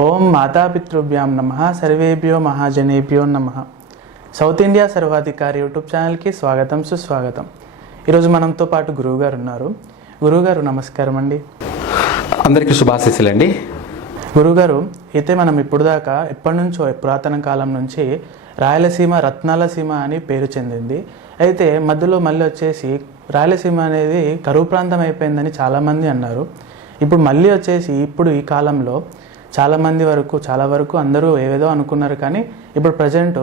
ఓం మాతాపితృభ్యాం నమః సర్వేభ్యో మహాజనేభ్యో నమః. South India సర్వాధికారి యూట్యూబ్ ఛానల్కి స్వాగతం సుస్వాగతం. ఈరోజు మనతో పాటు గురువుగారు ఉన్నారు. గురువుగారు నమస్కారం అండి. అందరికీ శుభాశీస్సులండి. గురువుగారు, అయితే మనం ఇప్పుడు దాకా ఎప్పటి నుంచో పురాతన కాలం నుంచి రాయలసీమ రత్నాల సీమ అని పేరు చెందింది. అయితే మధ్యలో మళ్ళీ వచ్చేసి రాయలసీమ అనేది కరువు ప్రాంతం అయిపోయిందని చాలామంది అన్నారు. ఇప్పుడు మళ్ళీ వచ్చేసి ఇప్పుడు ఈ కాలంలో చాలా వరకు అందరూ ఏవేదో అనుకున్నారు. కానీ ఇప్పుడు ప్రజెంట్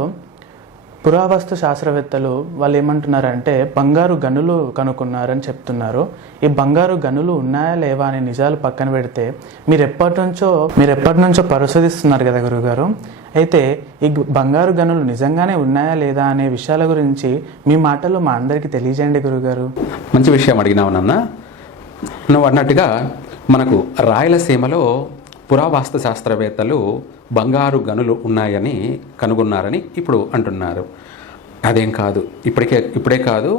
పురావస్తు శాస్త్రవేత్తలు వాళ్ళు ఏమంటున్నారంటే బంగారు గనులు కనుక్కున్నారని చెప్తున్నారు. ఈ బంగారు గనులు ఉన్నాయా లేవా అనే నిజాలు పక్కన పెడితే మీరు ఎప్పటి నుంచో పరిశోధిస్తున్నారు కదా గురుగారు. అయితే ఈ బంగారు గనులు నిజంగానే ఉన్నాయా లేదా అనే విషయాల గురించి మీ మాటలు మా అందరికీ తెలియజేయండి గురుగారు. మంచి విషయం అడిగినావు నాన్న. నువ్వు అన్నట్టుగా మనకు రాయలసీమలో పురావస్తు శాస్త్రవేత్తలు బంగారు గనులు ఉన్నాయని కనుగొన్నారని ఇప్పుడు అంటున్నారు. అదేం కాదు, ఇప్పుడే కాదు,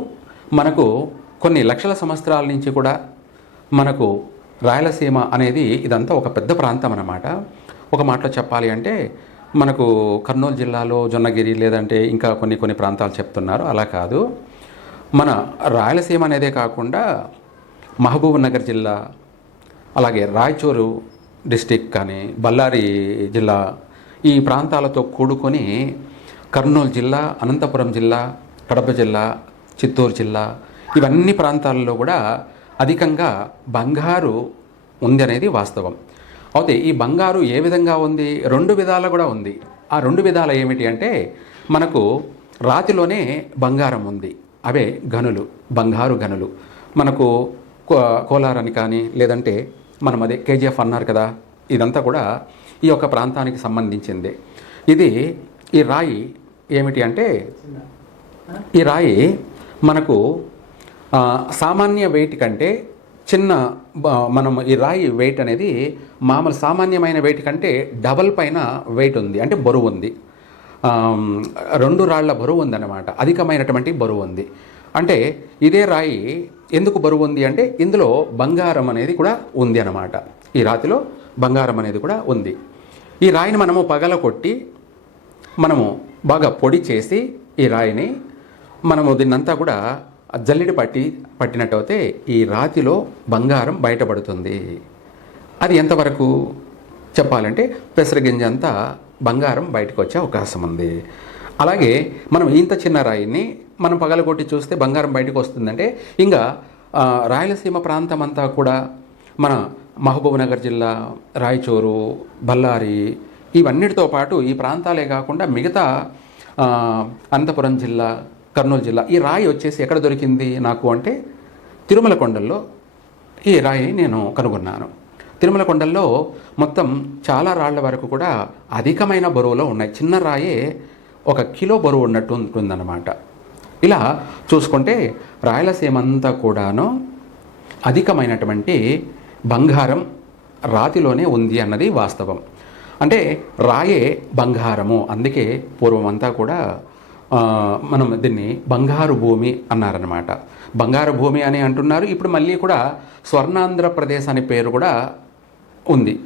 మనకు కొన్ని లక్షల సంవత్సరాల నుంచి కూడా మనకు రాయలసీమ అనేది ఇదంతా ఒక పెద్ద ప్రాంతం అన్నమాట. ఒక మాటలో చెప్పాలి అంటే మనకు కర్నూలు జిల్లాలో జొన్నగిరి లేదంటే ఇంకా కొన్ని ప్రాంతాలు చెప్తున్నారు. అలా కాదు, మన రాయలసీమ అనేదే కాకుండా మహబూబ్ నగర్ జిల్లా, అలాగే రాయచూరు డిస్టిక్ కానీ బళ్ళారి జిల్లా, ఈ ప్రాంతాలతో కూడుకొని కర్నూలు జిల్లా, అనంతపురం జిల్లా, కడప జిల్లా, చిత్తూరు జిల్లా, ఇవన్నీ ప్రాంతాల్లో కూడా అధికంగా బంగారు ఉంది అనేది వాస్తవం. అయితే ఈ బంగారు ఏ విధంగా ఉంది? రెండు విధాలు కూడా ఉంది. ఆ రెండు విధాలు ఏమిటి అంటే మనకు రాతిలోనే బంగారం ఉంది. అవే గనులు, బంగారు గనులు. మనకు కోలారని కానీ లేదంటే మనం అదే కేజీఎఫ్ అన్నారు కదా, ఇదంతా కూడా ఈ యొక్క ప్రాంతానికి సంబంధించింది. ఈ రాయి ఏమిటి అంటే ఈ రాయి మనకు సామాన్య వెయిట్ కంటే చిన్న, మనం ఈ రాయి వెయిట్ అనేది మామూలు సామాన్యమైన వెయిట్ కంటే డబల్ పైన వెయిట్ ఉంది, అంటే బరువు ఉంది. 2 రాళ్ల బరువు ఉందన్నమాట, అధికమైనటువంటి బరువు ఉంది. అంటే ఇదే రాయి ఎందుకు బరువు ఉంది అంటే ఇందులో బంగారం అనేది కూడా ఉంది అన్నమాట. ఈ రాతిలో బంగారం అనేది కూడా ఉంది. ఈ రాయిని మనము పగలకొట్టి మనము బాగా పొడి చేసి ఈ రాయిని మనము దీన్నంతా కూడా జల్లెడ పట్టినట్టయితే ఈ రాతిలో బంగారం బయటపడుతుంది. అది ఎంతవరకు చెప్పాలంటే పెసరగింజ అంతా బంగారం బయటకు వచ్చే అవకాశం ఉంది. అలాగే మనం ఇంత చిన్న రాయిని మనం పగలగొట్టి చూస్తే బంగారం బయటకు వస్తుందంటే ఇంకా రాయలసీమ ప్రాంతం అంతా కూడా మన మహబూబ్ నగర్ జిల్లా, రాయచూరు, బళ్ళారి, ఇవన్నిటితో పాటు ఈ ప్రాంతాలే కాకుండా మిగతా అనంతపురం జిల్లా, కర్నూలు జిల్లా, ఈ రాయి వచ్చేసి ఎక్కడ దొరికింది నాకు అంటే తిరుమల కొండల్లో ఈ రాయి నేను కనుగొన్నాను. తిరుమల కొండల్లో మొత్తం చాలా రాళ్ల వరకు కూడా అధికమైన బరువులో ఉన్నాయి. చిన్న రాయే 1 కిలో బరువు ఉన్నట్టు ఉంటుందన్నమాట. ఇలా చూసుకుంటే రాయలసీమ అంతా కూడాను అధికమైనటువంటి బంగారం రాతిలోనే ఉంది అన్నది వాస్తవం. అంటే రాయే బంగారము, అందుకే పూర్వమంతా కూడా మనం దీన్ని బంగారు భూమి అన్నారనమాట. బంగారు భూమి అని అంటున్నారు. ఇప్పుడు మళ్ళీ కూడా స్వర్ణాంధ్రప్రదేశ్ అనే పేరు కూడా ఉంది.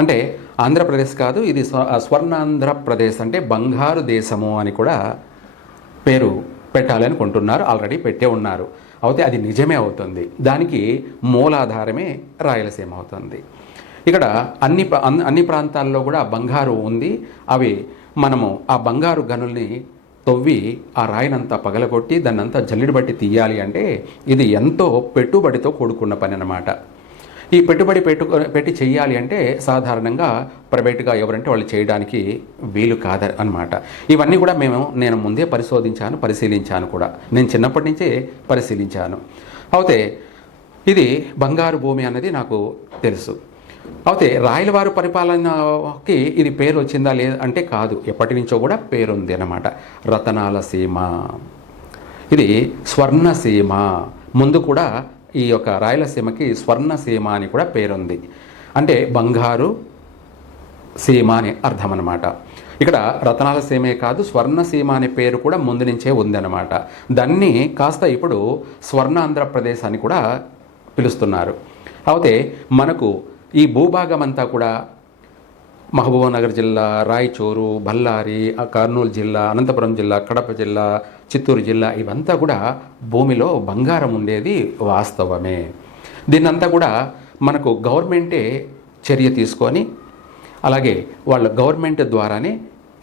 అంటే ఆంధ్రప్రదేశ్ కాదు, ఇది స్వర్ణాంధ్రప్రదేశ్, అంటే బంగారు దేశము అని కూడా పేరు పెట్టాలని అనుకుంటున్నారు. ఆల్రెడీ పెట్టే ఉన్నారు. అయితే అది నిజమే అవుతుంది. దానికి మూలాధారమే రాయలసీమ అవుతుంది. ఇక్కడ అన్ని ప్రాంతాల్లో కూడా బంగారు ఉంది. అవి మనము ఆ బంగారు గనుల్ని తవ్వి ఆ రాయినంతా పగలగొట్టి దాన్నంతా జల్లెడ బట్టి తీయాలి అంటే ఇది ఎంతో పెట్టుబడితో కూడుకున్న పని అన్నమాట. ఈ పెట్టుబడి పెట్టి చెయ్యాలి అంటే సాధారణంగా ప్రైవేట్గా ఎవరంటే వాళ్ళు చేయడానికి వీలు కాదు అన్నమాట. ఇవన్నీ కూడా నేను ముందే పరిశీలించాను కూడా. నేను చిన్నప్పటి నుంచే పరిశీలించాను. అయితే ఇది బంగారు భూమి అన్నది నాకు తెలుసు. అయితే రాయలవారు పరిపాలనకి ఇది పేరు వచ్చిందా లేదా అంటే కాదు, ఎప్పటి నుంచో కూడా పేరుంది అన్నమాట. రతనాల సీమ, ఇది స్వర్ణసీమ. ముందు కూడా ఈ యొక్క రాయలసీమకి స్వర్ణసీమ అని కూడా పేరుంది. అంటే బంగారు సీమ అని అర్థం అన్నమాట. ఇక్కడ రతనాల సీమే కాదు, స్వర్ణసీమ అనే పేరు కూడా ముందు నుంచే ఉందన్నమాట. దాన్ని కాస్త ఇప్పుడు స్వర్ణాంధ్రప్రదేశ్ అని కూడా పిలుస్తున్నారు. అయితే మనకు ఈ భూభాగం అంతా కూడా మహబూబానగర్ జిల్లా, రాయచూరు, బళ్ళారి, కర్నూలు జిల్లా, అనంతపురం జిల్లా, కడప జిల్లా, చిత్తూరు జిల్లా ఇవంతా కూడా భూమిలో బంగారం ఉండేది వాస్తవమే. దీన్నంతా కూడా మనకు గవర్నమెంటే చర్య తీసుకొని, అలాగే వాళ్ళ గవర్నమెంట్ ద్వారానే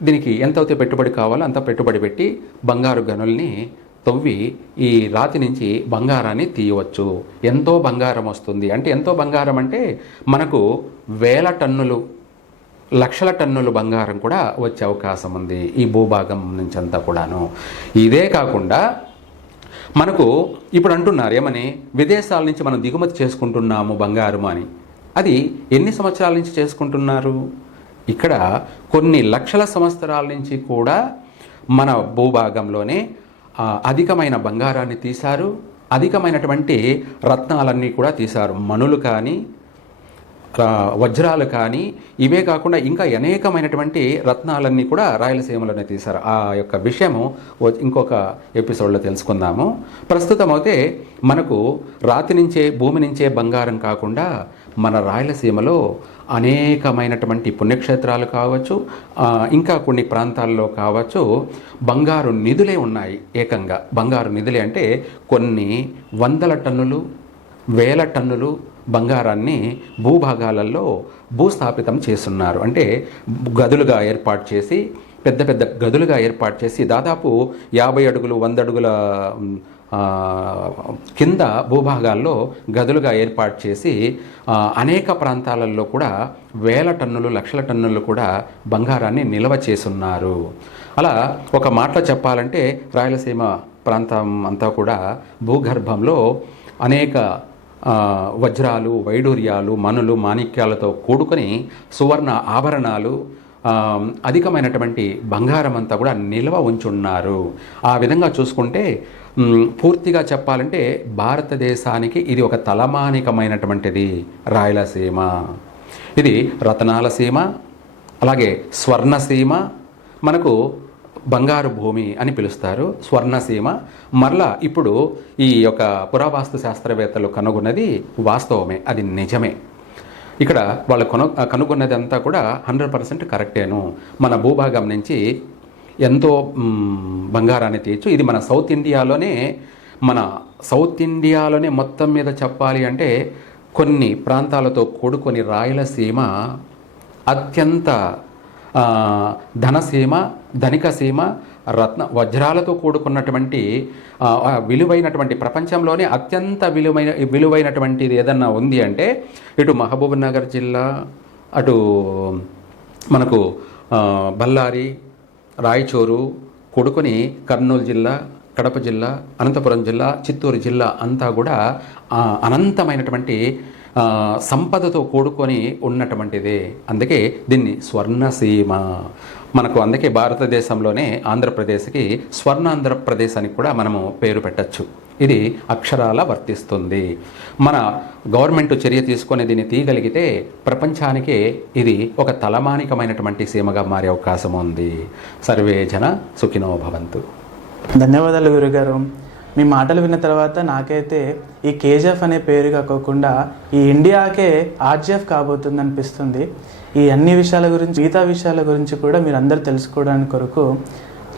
దీనికి ఎంతైతే పెట్టుబడి కావాలో అంత పెట్టుబడి పెట్టి బంగారు గనుల్ని తవ్వి ఈ రాతి నుంచి బంగారాన్ని తీయవచ్చు. ఎంతో బంగారం వస్తుంది. అంటే ఎంతో బంగారం అంటే మనకు వేల టన్నులు, లక్షల టన్నులు బంగారం కూడా వచ్చే అవకాశం ఉంది ఈ భూభాగం నుంచి అంతా కూడాను. ఇదే కాకుండా మనకు ఇప్పుడు అంటున్నారు ఏమని, విదేశాల నుంచి మనం దిగుమతి చేసుకుంటున్నాము బంగారం అని. అది ఎన్ని సంవత్సరాల నుంచి చేసుకుంటున్నారు? ఇక్కడ కొన్ని లక్షల సంవత్సరాల నుంచి కూడా మన భూభాగంలోనే అధికమైన బంగారాన్ని తీశారు, అధికమైనటువంటి రత్నాలన్నీ కూడా తీశారు. మణులు కానీ, వజ్రాలు కానీ, ఇవే కాకుండా ఇంకా అనేకమైనటువంటి రత్నాలన్నీ కూడా రాయలసీమలోనే తీశారు. ఆ యొక్క విషయము ఇంకొక ఎపిసోడ్లో తెలుసుకుందాము. ప్రస్తుతం అయితే మనకు రాతి నుంచే, భూమి నుంచే బంగారం కాకుండా మన రాయలసీమలో అనేకమైనటువంటి పుణ్యక్షేత్రాలు కావచ్చు, ఇంకా కొన్ని ప్రాంతాల్లో కావచ్చు బంగారు నిధులే ఉన్నాయి. ఏకంగా బంగారు నిధులే అంటే కొన్ని వందల టన్నులు, వేల టన్నులు బంగారాన్ని భూభాగాలలో భూస్థాపితం చేస్తున్నారు. అంటే గదులుగా ఏర్పాటు చేసి, పెద్ద పెద్ద గదులుగా ఏర్పాటు చేసి దాదాపు 50 అడుగులు 100 అడుగుల కింద భూభాగాల్లో గదులుగా ఏర్పాటు చేసి అనేక ప్రాంతాలలో కూడా వేల టన్నులు, లక్షల టన్నులు కూడా బంగారాన్ని నిల్వ చేసున్నారు. అలా ఒక మాటలో చెప్పాలంటే రాయలసీమ ప్రాంతం అంతా కూడా భూగర్భంలో అనేక వజ్రాలు, వైడూర్యాలు, మణులు, మాణిక్యాలతో కూడుకొని సువర్ణ ఆభరణాలు, అధికమైనటువంటి బంగారం అంతా కూడా నిల్వ ఉంచున్నారు. ఆ విధంగా చూసుకుంటే పూర్తిగా చెప్పాలంటే భారతదేశానికి ఇది ఒక తలమానికమైనటువంటిది రాయలసీమ. ఇది రతనాల సీమ, అలాగే స్వర్ణసీమ, మనకు బంగారు భూమి అని పిలుస్తారు, స్వర్ణసీమ. మరలా ఇప్పుడు ఈ యొక్క పురావాస్తు శాస్త్రవేత్తలు కనుగొన్నది వాస్తవమే, అది నిజమే. ఇక్కడ వాళ్ళు కనుగొన్నది అంతా కూడా 100% కరెక్టేను. మన భూభాగం నుంచి ఎంతో బంగారాన్ని తీయచ్చు. ఇది మన సౌత్ ఇండియాలోనే మొత్తం మీద చెప్పాలి అంటే కొన్ని ప్రాంతాలతో కూడుకొని రాయలసీమ అత్యంత ధనసీమ, ధనిక సీమ, వజ్రాలతో కూడుకున్నటువంటి విలువైనటువంటి, ప్రపంచంలోనే అత్యంత విలువైనటువంటిది ఏదన్నా ఉంది అంటే ఇటు మహబూబ్నగర్ జిల్లా, అటు మనకు బళ్ళారి, రాయచూరు కూడుకొని కర్నూలు జిల్లా, కడప జిల్లా, అనంతపురం జిల్లా, చిత్తూరు జిల్లా అంతా కూడా అనంతమైనటువంటి సంపదతో కూడుకొని ఉన్నటువంటిదే. అందుకే దీన్ని స్వర్ణసీమ. మనకు అందుకే భారతదేశంలోనే ఆంధ్రప్రదేశ్కి స్వర్ణాంధ్రప్రదేశ్ అని కూడా మనము పేరు పెట్టచ్చు. ఇది అక్షరాల వర్తిస్తుంది. మన గవర్నమెంట్ చర్య తీసుకొని దీన్ని తీయగలిగితే ప్రపంచానికే ఇది ఒక తలమానికమైనటువంటి సీమగా మారే అవకాశం ఉంది. సర్వే జన సుఖినో భవంతు. ధన్యవాదాలు గురుగారు. మీ మాటలు విన్న తర్వాత నాకైతే ఈ కేజీఎఫ్ అనే పేరు కాకుండా ఈ ఇండియాకే ఆర్జీఎఫ్ కాబోతుంది అనిపిస్తుంది. ఈ అన్ని విషయాల గురించి, మిగతా విషయాల గురించి కూడా మీరు అందరూ తెలుసుకోవడానికి కొరకు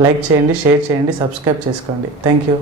లైక్ చేయండి, షేర్ చేయండి, సబ్స్క్రైబ్ చేసుకోండి. Thank you.